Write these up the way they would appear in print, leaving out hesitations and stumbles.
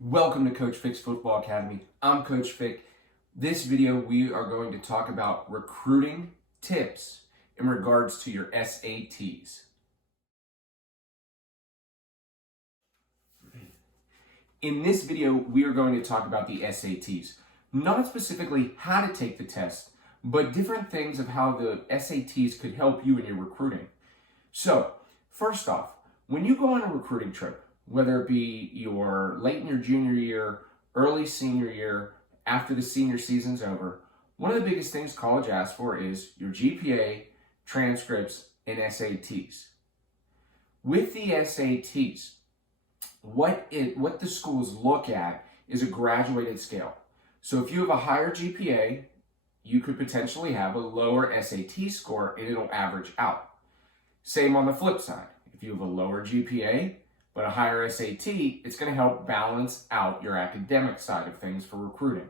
Welcome to Coach Fick's Football Academy. I'm Coach Fick. This video we are going to talk about recruiting tips in regards to your SATs. In this video, we are going to talk about the SATs. Not specifically how to take the test, but different things of how the SATs could help you in your recruiting. So, first off, when you go on a recruiting trip, whether it be your late in your junior year, early senior year, after the senior season's over, one of the biggest things college asks for is your GPA, transcripts, and SATs. With the SATs, what the schools look at is a graduated scale. So if you have a higher GPA, you could potentially have a lower SAT score and it'll average out. Same on the flip side. If you have a lower GPA, but a higher SAT, it's going to help balance out your academic side of things for recruiting.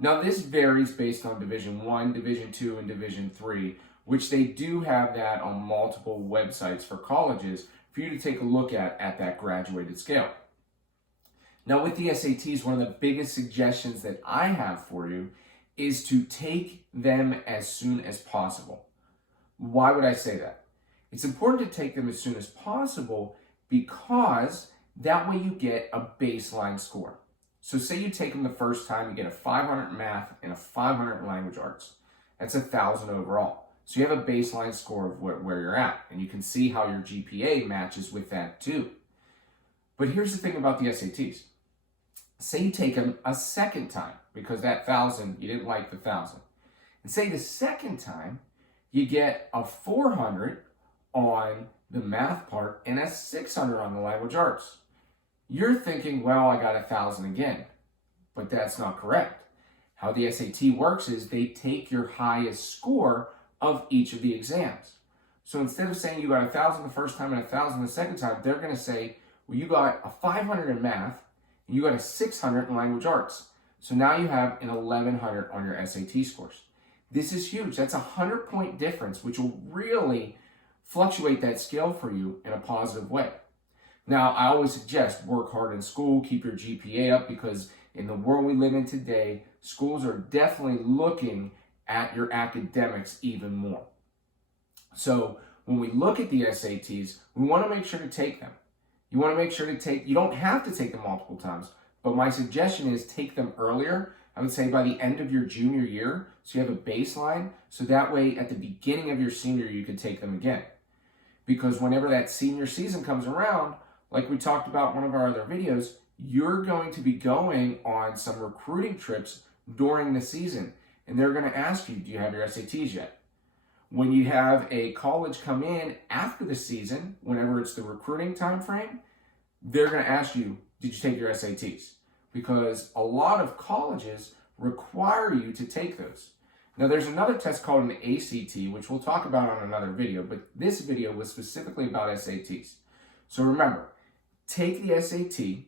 Now, this varies based on Division I, Division II, and Division III, which they do have that on multiple websites for colleges for you to take a look at that graduated scale. Now, with the SATs, one of the biggest suggestions that I have for you is to take them as soon as possible. Why would I say that? It's important to take them as soon as possible because that way you get a baseline score. So say you take them the first time, you get a 500 in math and a 500 in language arts. That's 1,000 overall. So you have a baseline score of where you're at, and you can see how your GPA matches with that too. But here's the thing about the SATs. Say you take them a second time, because that 1,000, you didn't like the 1,000. And say the second time, you get a 400 on the math part and a 600 on the language arts. You're thinking, well, I got 1,000 again, but that's not correct. How the SAT works is they take your highest score of each of the exams. So instead of saying you got 1,000 the first time and 1,000 the second time, they're going to say, well, you got a 500 in math and you got a 600 in language arts. So now you have an 1,100 on your SAT scores. This is huge. That's a 100-point difference, which will really fluctuate that scale for you in a positive way. Now, I always suggest work hard in school, keep your GPA up, because in the world we live in today, schools are definitely looking at your academics even more. So when we look at the SATs, we want to make sure to take them. You want to make sure to you don't have to take them multiple times, but my suggestion is take them earlier. I would say by the end of your junior year, so you have a baseline, so that way at the beginning of your senior you can take them again. Because whenever that senior season comes around, like we talked about in one of our other videos, you're going to be going on some recruiting trips during the season. And they're going to ask you, do you have your SATs yet? When you have a college come in after the season, whenever it's the recruiting time frame, they're going to ask you, did you take your SATs? Because a lot of colleges require you to take those. Now, there's another test called an ACT, which we'll talk about on another video, but this video was specifically about SATs. So remember, take the SAT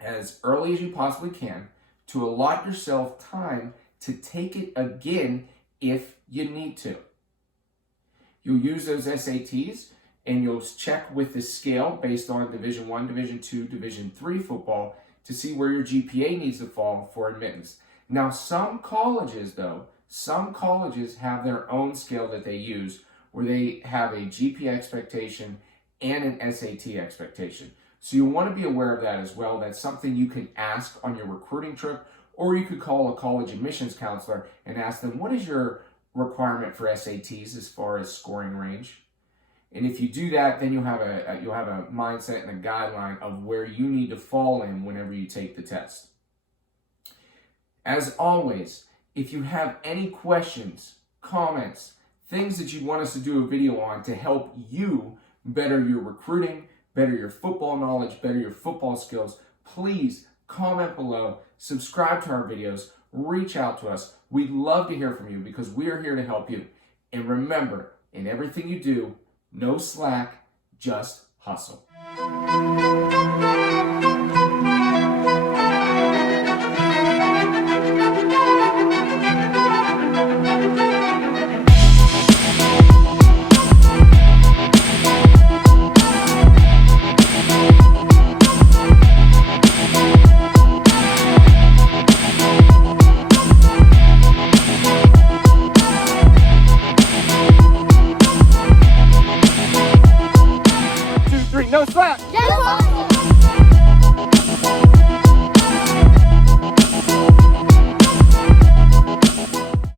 as early as you possibly can to allot yourself time to take it again if you need to. You'll use those SATs and you'll check with the scale based on Division I, Division II, Division III football to see where your GPA needs to fall for admittance. Now, some colleges have their own scale that they use where they have a GPA expectation and an SAT expectation. So you want to be aware of that as well. That's something you can ask on your recruiting trip, or you could call a college admissions counselor and ask them, what is your requirement for SATs as far as scoring range? And if you do that, then you'll have a mindset and a guideline of where you need to fall in whenever you take the test. As always, if you have any questions, comments, things that you want us to do a video on to help you better your recruiting, better your football knowledge, better your football skills, please comment below, subscribe to our videos, reach out to us. We'd love to hear from you because we are here to help you. And remember, in everything you do, no slack, just hustle.